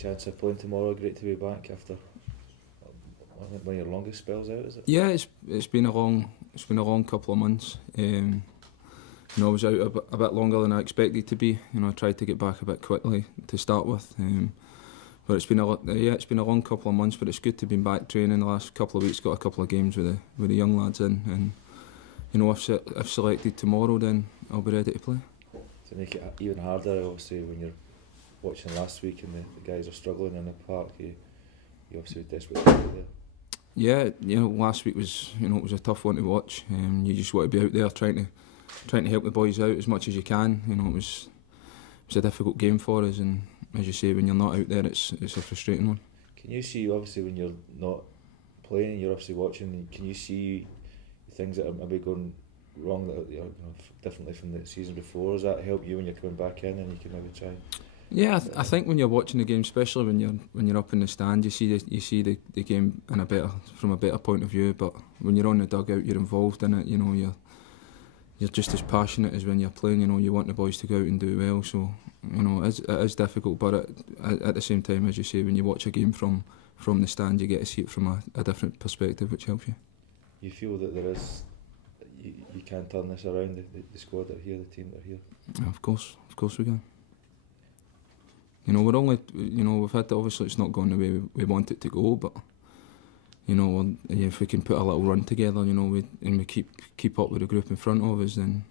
chance of playing tomorrow. Great to be back after one of your longest spells out, is it? Yeah, it's been a long couple of months. You know, I was out a bit longer than I expected to be. You know, I tried to get back a bit quickly to start with. But it's been a long couple of months. But it's good to be back training the last couple of weeks. Got a couple of games with the young lads in, and you know, if selected tomorrow, then I'll be ready to play. To make it even harder, obviously, when you're watching last week and the guys are struggling in the park, you obviously were desperate to get out there. Yeah, you know, last week was it was a tough one to watch. You just want to be out there trying to help the boys out as much as you can. You know, it was a difficult game for us, and as you say, when you're not out there, it's a frustrating one. Can you see, obviously, when you're not playing, you're obviously watching, can you see things that are maybe going wrong that are differently from the season before? Does that help you when you're coming back in and you can maybe try? Yeah, I think when you're watching the game, especially when you're up in the stand, you see the game from a better point of view. But when you're on the dugout, you're involved in it. You know, you're just as passionate as when you're playing. You know, you want the boys to go out and do well. So you know, it is difficult. But at the same time, as you say, when you watch a game from the stand, you get to see it from a different perspective, which helps you. You feel that there is, you can turn this around, the squad that are here, the team that are here? Of course we can. You know, we've had to, obviously it's not going the way we want it to go, but you know, if we can put a little run together, you know, we keep up with the group in front of us, then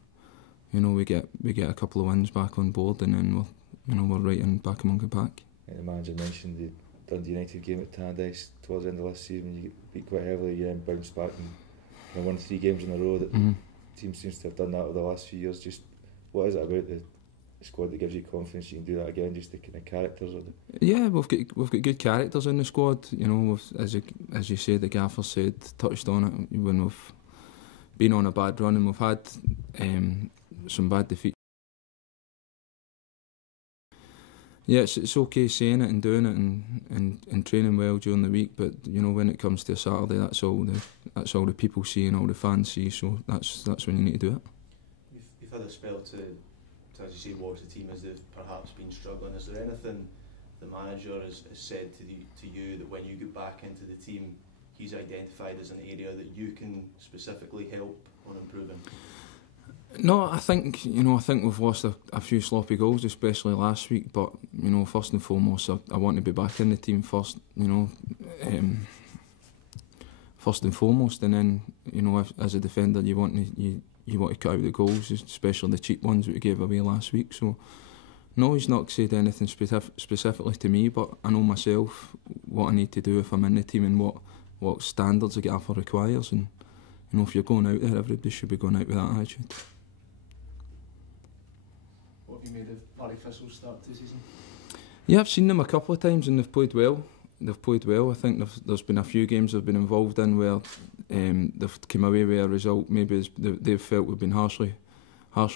you know we get a couple of wins back on board, and then we're right in back among the pack. The manager mentioned the Dundee United game at Tannadice towards the end of last season. You get beat quite heavily, you then bounced back and won 3 games in a row. That the team seems to have done that over the last few years. Just what is it about the squad that gives you confidence you can do that again? Just the kind of characters of the... Yeah, we've got good characters in the squad. You know, as you say, the gaffer touched on it, when we've been on a bad run and we've had some bad defeats. Yeah, it's okay saying it and doing it and training well during the week, but you know, when it comes to a Saturday, that's all the people see and all the fans see. So that's when you need to do it. You've had a spell to, as you say, watch the team as they've perhaps been struggling. Is there anything the manager has said to you that when you get back into the team, he's identified as an area that you can specifically help on improving? No, I think we've lost a few sloppy goals, especially last week. But you know, first and foremost, I want to be back in the team first. You know, first and foremost, and then you know, as a defender, you want to cut out the goals, especially the cheap ones that we gave away last week. So, no, he's not said anything specifically to me, but I know myself what I need to do if I'm in the team and what standards the gaffer requires. And you know, if you're going out there, everybody should be going out with that attitude. What have you made of Partick Thistle's start to the season? Yeah, I've seen them a couple of times and they've played well. I think there's been a few games they've been involved in where they've come away with a result maybe they've felt we've been harshly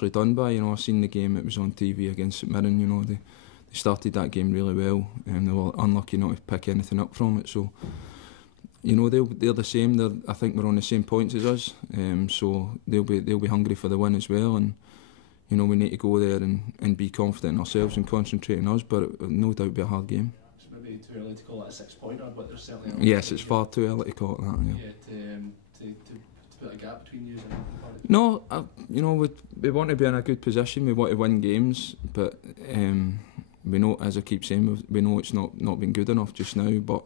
done by. You know, I've seen the game, it was on TV against St Mirren. You know, they started that game really well and they were unlucky not to pick anything up from it. So, you know, they're the same. I think we're on the same points as us. So they'll be hungry for the win as well. And you know, we need to go there and be confident in ourselves and concentrate on us. But it will no doubt be a hard game. It's maybe too early to call it a 6-pointer, but there's certainly... Yes, it's far too early to call it that. Yeah, to put a gap between you and Partick. No, you know, we want to be in a good position. We want to win games, but we know, as I keep saying, we know it's not been good enough just now. But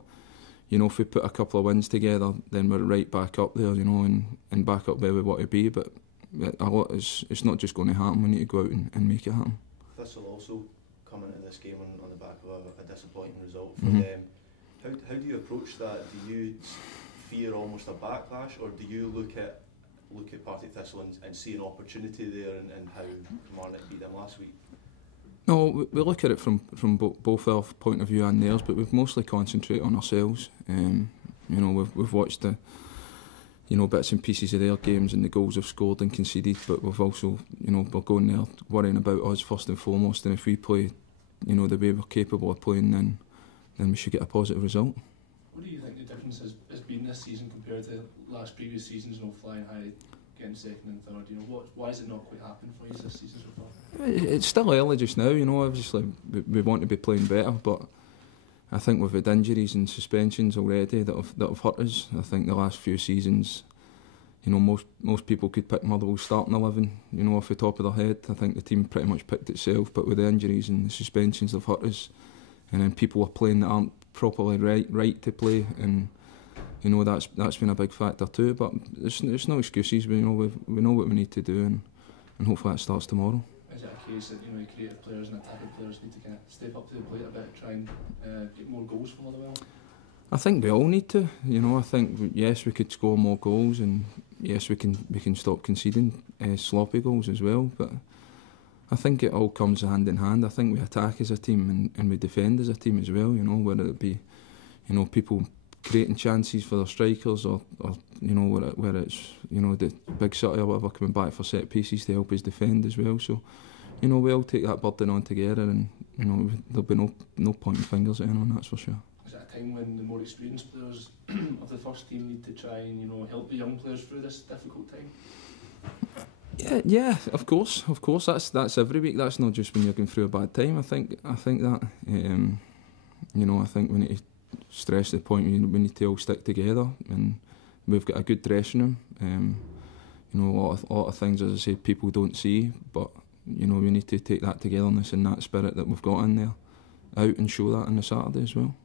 you know, if we put a couple of wins together, then we're right back up there. You know, and back up where we want to be. But it's not just going to happen. We need to go out and make it happen. Thistle also coming into this game on the back of a disappointing result for them. How do you approach that? Do you fear almost a backlash, or do you look at Partick Thistle and see an opportunity there and how Marnock beat them last week? No, we look at it from both our point of view and theirs, but we've mostly concentrated on ourselves. You know, we've watched the bits and pieces of their games and the goals they've scored and conceded, but we've also, you know, we're going there worrying about us first and foremost. And if we play, you know, the way we're capable of playing, then we should get a positive result. What do you think the difference has been this season compared to previous seasons? You know, flying high, getting second and third. You know, why has it not quite happened for you this season so far? It's still early just now. You know, obviously we want to be playing better, but I think we've had injuries and suspensions already that have hurt us. I think the last few seasons, you know, most people could pick Motherwell starting 11, you know, off the top of their head. I think the team pretty much picked itself, but with the injuries and the suspensions, they've hurt us. And then people are playing that aren't properly right to play, and you know that's been a big factor too. But there's no excuses. We know what we need to do, and hopefully that starts tomorrow. Is it a case that, you know, creative players and attacking players need to kind of step up to the plate a bit, try and get more goals for Motherwell? I think we all need to. You know, I think yes, we could score more goals, and yes, we can stop conceding sloppy goals as well. But I think it all comes hand in hand. I think we attack as a team and we defend as a team as well. You know, whether it be, you know, people creating chances for their strikers, or you know, whether it's, you know, the big City or whatever coming back for set pieces to help us defend as well. So, you know, we all take that burden on together, and you know, there'll be no pointing fingers at anyone, that's for sure. Is it a time when the more experienced players of the first team need to try and, you know, help the young players through this difficult time? Yeah, of course. That's every week. That's not just when you're going through a bad time. I think that, you know, I think we need to stress the point we need to all stick together, and we've got a good dressing room. You know, a lot of things, as I say, people don't see, but you know, we need to take that togetherness and that spirit that we've got in there out and show that on the Saturday as well.